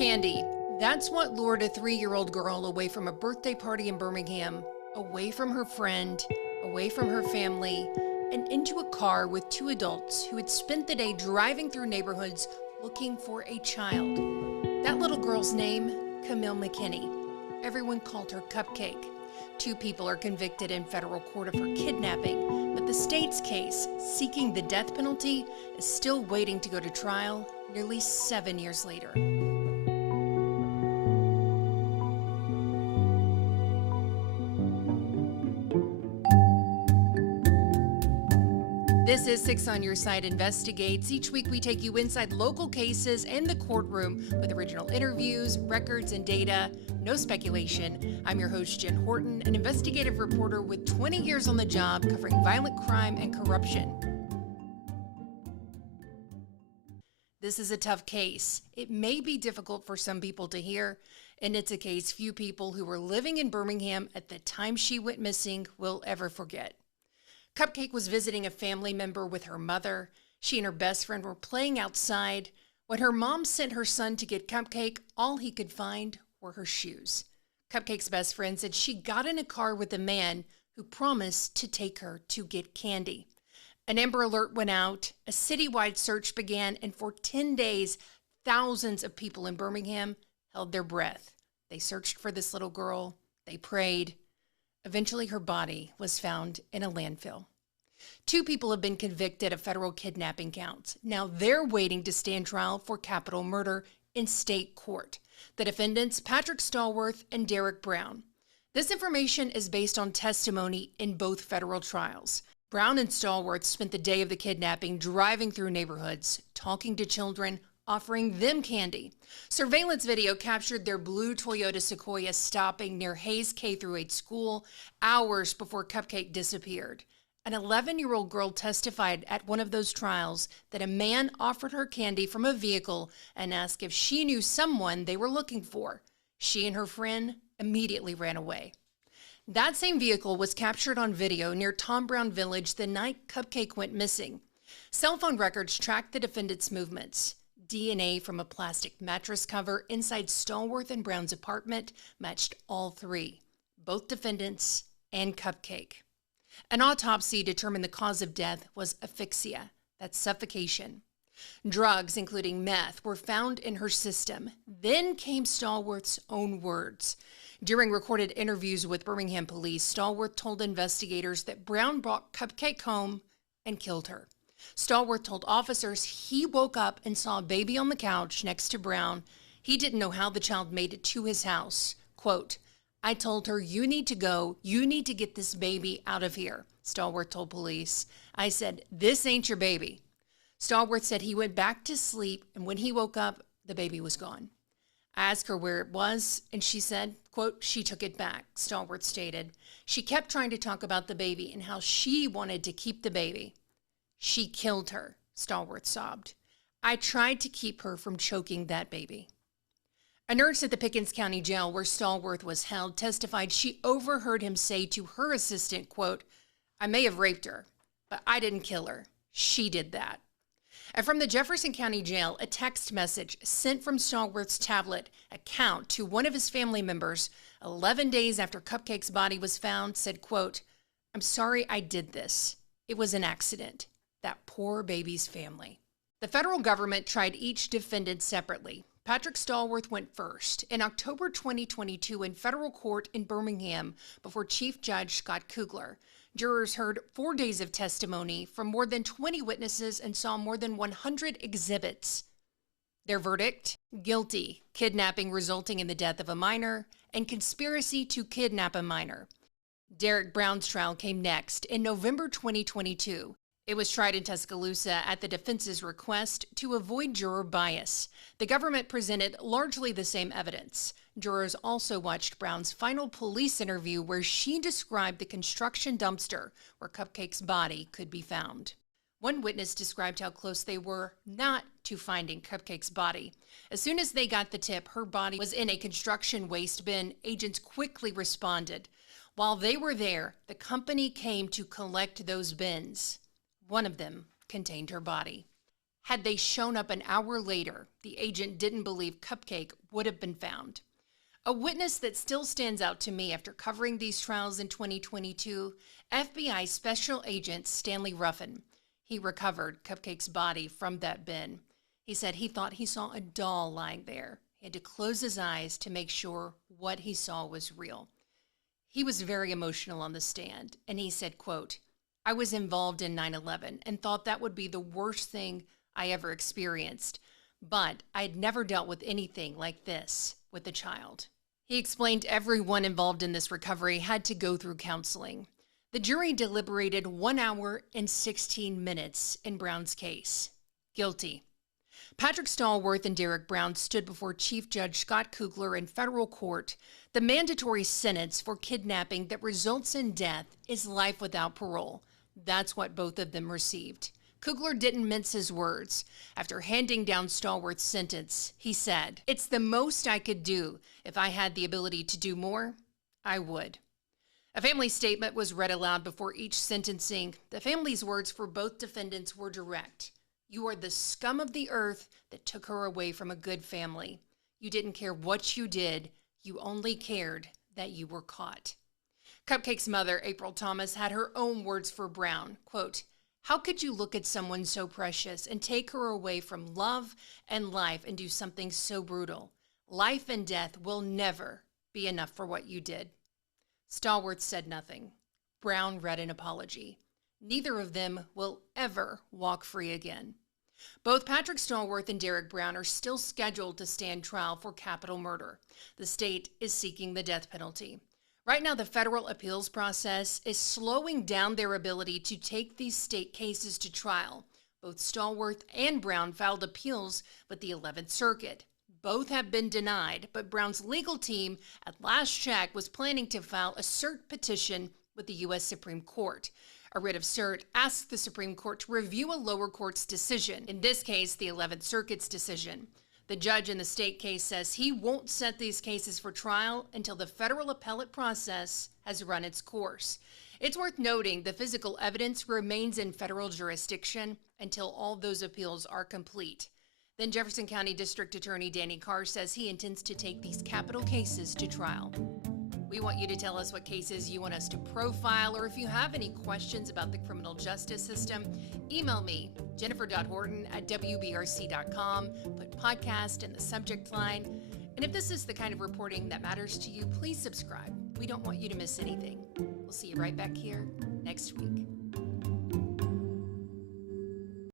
Candy. That's what lured a 3-year-old girl away from a birthday party in Birmingham, away from her friend, away from her family, and into a car with 2 adults who had spent the day driving through neighborhoods looking for a child. That little girl's name, Kamille McKinney. Everyone called her Cupcake. 2 people are convicted in federal court of her kidnapping, but the state's case, seeking the death penalty, is still waiting to go to trial nearly 7 years later. This is 6 on Your Side Investigates. Each week we take you inside local cases and the courtroom with original interviews, records, and data. No speculation. I'm your host, Jenn Horton, an investigative reporter with 20 years on the job covering violent crime and corruption. This is a tough case. It may be difficult for some people to hear, and it's a case few people who were living in Birmingham at the time she went missing will ever forget. Cupcake was visiting a family member with her mother. She and her best friend were playing outside. When her mom sent her son to get Cupcake, all he could find were her shoes. Cupcake's best friend said she got in a car with a man who promised to take her to get candy. An Amber Alert went out, a citywide search began, and for 10 days, thousands of people in Birmingham held their breath. They searched for this little girl. They prayed. Eventually, her body was found in a landfill. 2 people have been convicted of federal kidnapping counts. Now they're waiting to stand trial for capital murder in state court. The defendants, Patrick Stallworth and Derek Brown. This information is based on testimony in both federal trials. Brown and Stallworth spent the day of the kidnapping driving through neighborhoods, talking to children, offering them candy. Surveillance video captured their blue Toyota Sequoia stopping near Hayes K-8 school hours before Cupcake disappeared. An 11-year-old girl testified at one of those trials that a man offered her candy from a vehicle and asked if she knew someone they were looking for. She and her friend immediately ran away. That same vehicle was captured on video near Tom Brown Village the night Cupcake went missing. Cell phone records tracked the defendants' movements. DNA from a plastic mattress cover inside Stallworth and Brown's apartment matched all 3, both defendants and Cupcake. An autopsy determined the cause of death was asphyxia, that's suffocation. Drugs, including meth, were found in her system. Then came Stallworth's own words. During recorded interviews with Birmingham police, Stallworth told investigators that Brown brought Cupcake home and killed her. Stallworth told officers he woke up and saw a baby on the couch next to Brown. He didn't know how the child made it to his house. Quote, "I told her, you need to go. You need to get this baby out of here," Stallworth told police. "I said, this ain't your baby." Stallworth said he went back to sleep, and when he woke up, the baby was gone. I asked her where it was, and she said, quote, "She took it back," Stallworth stated. She kept trying to talk about the baby and how she wanted to keep the baby. "She killed her," Stallworth sobbed. "I tried to keep her from choking that baby." A nurse at the Pickens County Jail where Stallworth was held testified she overheard him say to her assistant, quote, "I may have raped her, but I didn't kill her. She did that." And from the Jefferson County Jail, a text message sent from Stallworth's tablet account to one of his family members 11 days after Cupcake's body was found said, quote, "I'm sorry I did this. It was an accident. That poor baby's family." The federal government tried each defendant separately. Patrick Stallworth went first in October 2022 in federal court in Birmingham before Chief Judge Scott Kugler. Jurors heard 4 days of testimony from more than 20 witnesses and saw more than 100 exhibits. Their verdict? Guilty, kidnapping resulting in the death of a minor, and conspiracy to kidnap a minor. Derek Brown's trial came next in November 2022. It was tried in Tuscaloosa at the defense's request to avoid juror bias. The government presented largely the same evidence. Jurors also watched Brown's final police interview where she described the construction dumpster where Cupcake's body could be found. One witness described how close they were not to finding Cupcake's body. As soon as they got the tip her body was in a construction waste bin, agents quickly responded. While they were there, the company came to collect those bins. One of them contained her body. Had they shown up an hour later, the agent didn't believe Cupcake would have been found. A witness that still stands out to me after covering these trials in 2022, FBI Special Agent Stanley Ruffin. He recovered Cupcake's body from that bin. He said he thought he saw a doll lying there. He had to close his eyes to make sure what he saw was real. He was very emotional on the stand, and he said, quote, "I was involved in 9/11 and thought that would be the worst thing I ever experienced, but I had never dealt with anything like this with a child." He explained everyone involved in this recovery had to go through counseling. The jury deliberated 1 hour and 16 minutes in Brown's case. Guilty. Patrick Stallworth and Derek Brown stood before Chief Judge Scott Kugler in federal court. The mandatory sentence for kidnapping that results in death is life without parole. That's what both of them received. Kugler didn't mince his words. After handing down Stallworth's sentence, he said, "It's the most I could do. If I had the ability to do more, I would." A family statement was read aloud before each sentencing. The family's words for both defendants were direct. "You are the scum of the earth that took her away from a good family. You didn't care what you did. You only cared that you were caught." Cupcake's mother, April Thomas, had her own words for Brown. Quote, "How could you look at someone so precious and take her away from love and life and do something so brutal? Life and death will never be enough for what you did." Stallworth said nothing. Brown read an apology. Neither of them will ever walk free again. Both Patrick Stallworth and Derek Brown are still scheduled to stand trial for capital murder. The state is seeking the death penalty. Right now, the federal appeals process is slowing down their ability to take these state cases to trial. Both Stallworth and Brown filed appeals with the 11th Circuit. Both have been denied, but Brown's legal team, at last check, was planning to file a cert petition with the U.S. Supreme Court. A writ of cert asks the Supreme Court to review a lower court's decision, in this case, the 11th Circuit's decision. The judge in the state case says he won't set these cases for trial until the federal appellate process has run its course. It's worth noting the physical evidence remains in federal jurisdiction until all those appeals are complete. Then Jefferson County District Attorney Danny Carr says he intends to take these capital cases to trial. We want you to tell us what cases you want us to profile, or if you have any questions about the criminal justice system, email me, jennifer.horton@wbrc.com, put podcast in the subject line. And if this is the kind of reporting that matters to you, please subscribe. We don't want you to miss anything. We'll see you right back here next week.